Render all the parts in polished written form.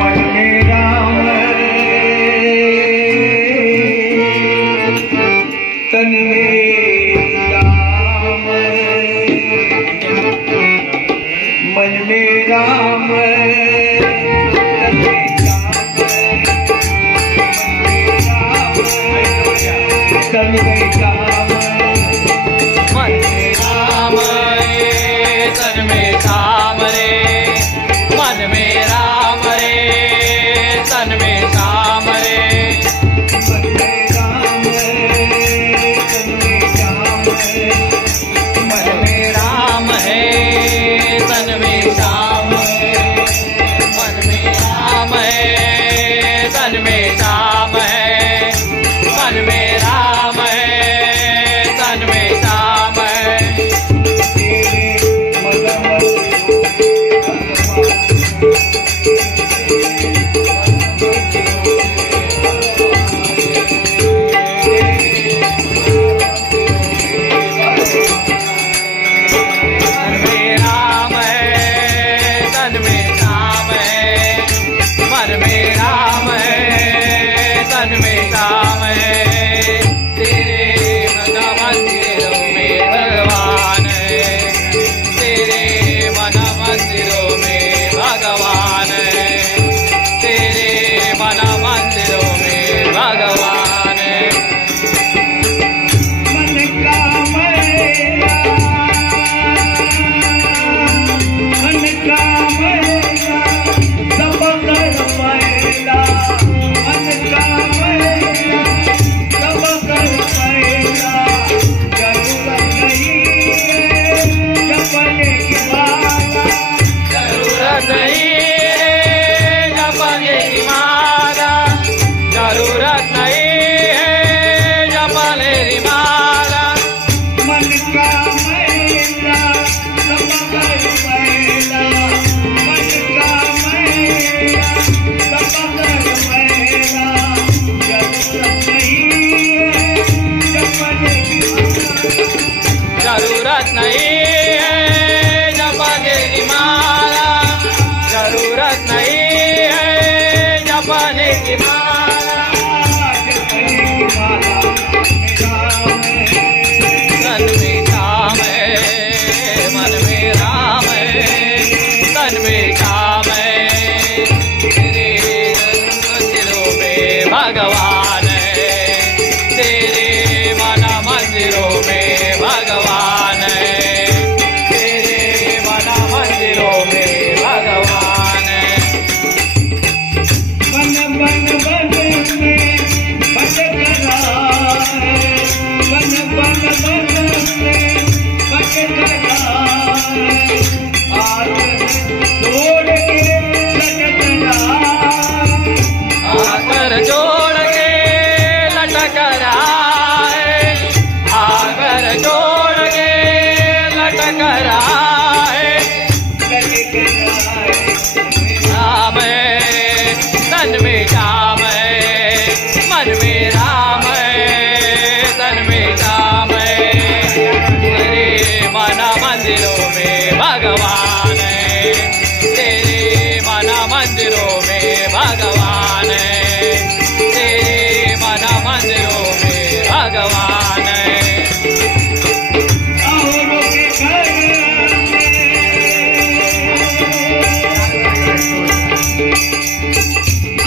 मन में राम तन में राम, मन में राम तन में राम, मन में राम तन में राम रे, मन में राम रे तन में राम रे, मन में राम तन में राम, मन में राम है तन में राम, मन में राम है तन में राम है, मन में राम है तन में राम है, जरूरत नहीं है जपने की माला, जरूरत नहीं है जपने की माला, तन में काम है मन में राम है, तन में काम है तेरे मंदिरों में भगवान है, तेरे मन मंदिरों में भगवान है, तेरे मन मंदिरों में भगवान है, बन बन बन में भटकना है, बन बन बन में भटकना है, आकर जोड़ के लटक रहा है, आकर जोड़ के लटक रहा है, राम है तन में राम है, मन में राम है तन में राम है, तेरे मन मंदिरों में भगवान है, तेरे मन मंदिरों में भगवान है, तेरे मन मंदिरों में भगवान है,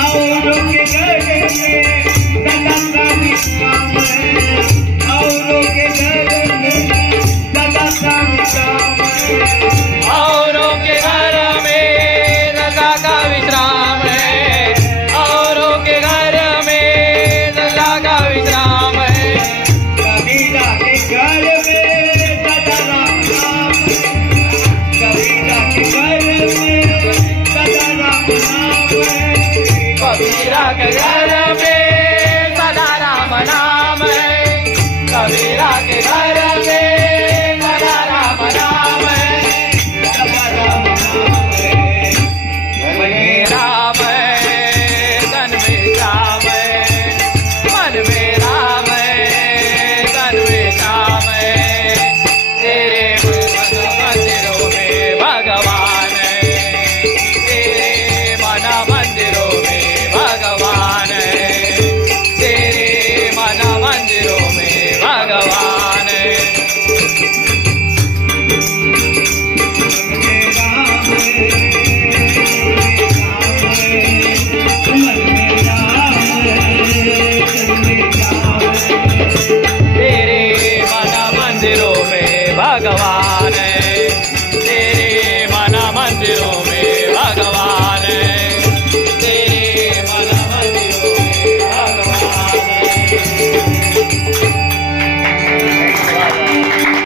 औरों के घर में दादा का विश्राम है, औरों के घर में दादा का विश्राम है, औरों के घर में दादा का विश्राम है, औरों के घर में दादा का विश्राम है, कबीरा के घर में दादा राम नाम, कबीरा के घर में दादा राम नाम है, कबीरा के घर